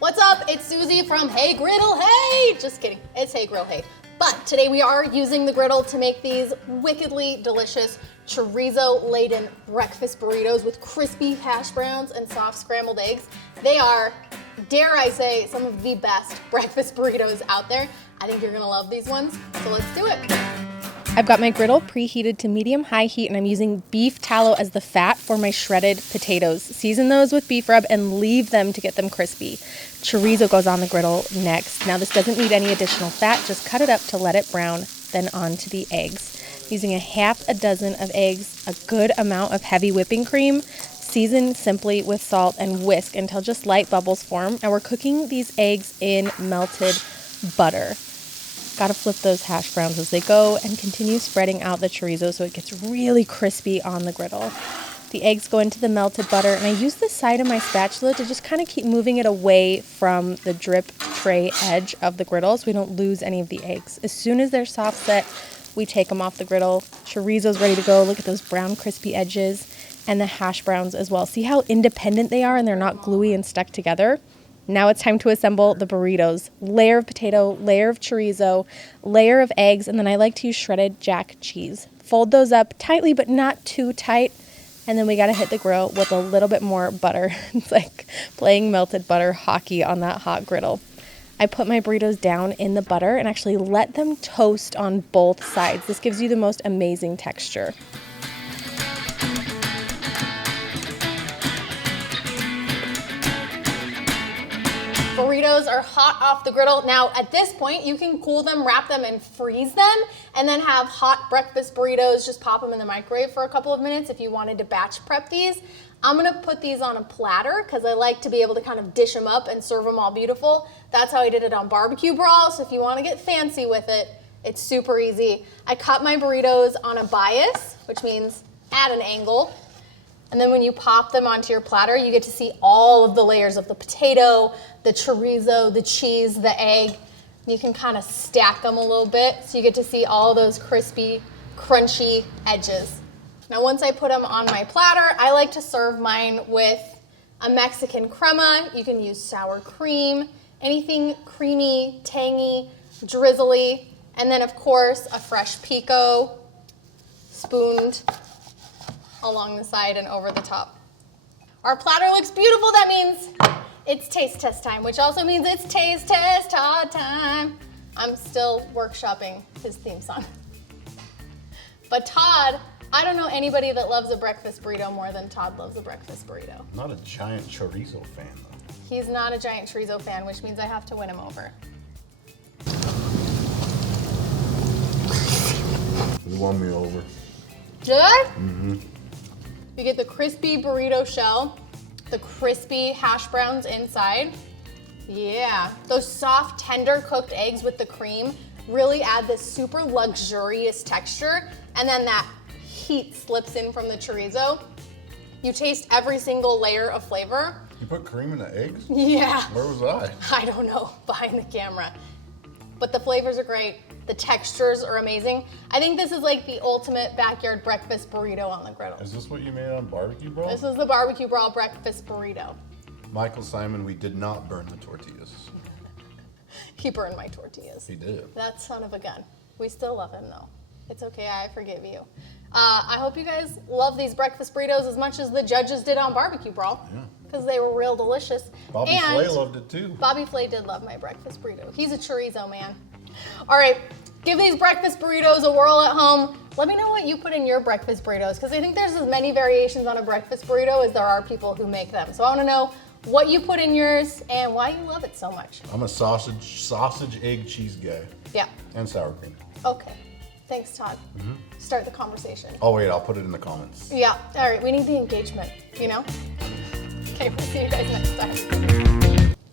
What's up? It's Susie from Hey Griddle Hey! Just kidding, it's Hey Grill Hey. But today we are using the griddle to make these wickedly delicious chorizo-laden breakfast burritos with crispy hash browns and soft scrambled eggs. They are, dare I say, some of the best breakfast burritos out there. I think you're gonna love these ones, so let's do it. I've got my griddle preheated to medium-high heat, and I'm using beef tallow as the fat for my shredded potatoes. Season those with beef rub and leave them to get them crispy. Chorizo goes on the griddle next. Now this doesn't need any additional fat, just cut it up to let it brown, then onto the eggs. Using a half a dozen of eggs, a good amount of heavy whipping cream, season simply with salt and whisk until just light bubbles form. And we're cooking these eggs in melted butter. Gotta flip those hash browns as they go and continue spreading out the chorizo so it gets really crispy on the griddle. The eggs go into the melted butter, and I use the side of my spatula to just kind of keep moving it away from the drip tray edge of the griddle so we don't lose any of the eggs. As soon as they're soft set, we take them off the griddle. Chorizo's ready to go. Look at those brown crispy edges and the hash browns as well. See how independent they are and they're not gluey and stuck together? Now it's time to assemble the burritos. Layer of potato, layer of chorizo, layer of eggs, and then I like to use shredded jack cheese. Fold those up tightly, but not too tight. And then we gotta hit the grill with a little bit more butter. It's like playing melted butter hockey on that hot griddle. I put my burritos down in the butter and actually let them toast on both sides. This gives you the most amazing texture. Burritos are hot off the griddle. Now, at this point, you can cool them, wrap them, and freeze them, and then have hot breakfast burritos. Just pop them in the microwave for a couple of minutes if you wanted to batch prep these. I'm gonna put these on a platter because I like to be able to kind of dish them up and serve them all beautiful. That's how I did it on barbecue brawl, so if you wanna get fancy with it, it's super easy. I cut my burritos on a bias, which means at an angle. And then when you pop them onto your platter, you get to see all of the layers of the potato, the chorizo, the cheese, the egg. You can kind of stack them a little bit so you get to see all those crispy, crunchy edges. Now once I put them on my platter, I like to serve mine with a Mexican crema. You can use sour cream, anything creamy, tangy, drizzly, and then of course a fresh pico, spooned along the side and over the top. Our platter looks beautiful. That means it's taste test time, which also means it's taste test time. I'm still workshopping his theme song. But Todd, I don't know anybody that loves a breakfast burrito more than Todd loves a breakfast burrito. I'm not a giant chorizo fan though. He's not a giant chorizo fan, which means I have to win him over. You won me over. Did I? Mm-hmm. You get the crispy burrito shell, the crispy hash browns inside. Yeah, those soft, tender cooked eggs with the cream really add this super luxurious texture, and then that heat slips in from the chorizo. You taste every single layer of flavor. You put cream in the eggs? Yeah. Where was I? I don't know, behind the camera. But the flavors are great. The textures are amazing. I think this is like the ultimate backyard breakfast burrito on the griddle. Is this what you made on barbecue brawl? This is the barbecue brawl breakfast burrito. Michael Simon, we did not burn the tortillas. He burned my tortillas. He did. That son of a gun. We still love him though. It's okay, I forgive you. I hope you guys love these breakfast burritos as much as the judges did on barbecue brawl. Yeah. Because they were real delicious. Bobby Flay loved it too. Bobby Flay did love my breakfast burrito. He's a chorizo man. All right, give these breakfast burritos a whirl at home. Let me know what you put in your breakfast burritos, because I think there's as many variations on a breakfast burrito as there are people who make them. So I want to know what you put in yours and why you love it so much. I'm a sausage, egg, cheese guy. Yeah. And sour cream. Okay. Thanks, Todd. Mm-hmm. Start the conversation. Oh wait, I'll put it in the comments. Yeah. All right, we need the engagement, you know? Okay, we'll see you guys next time.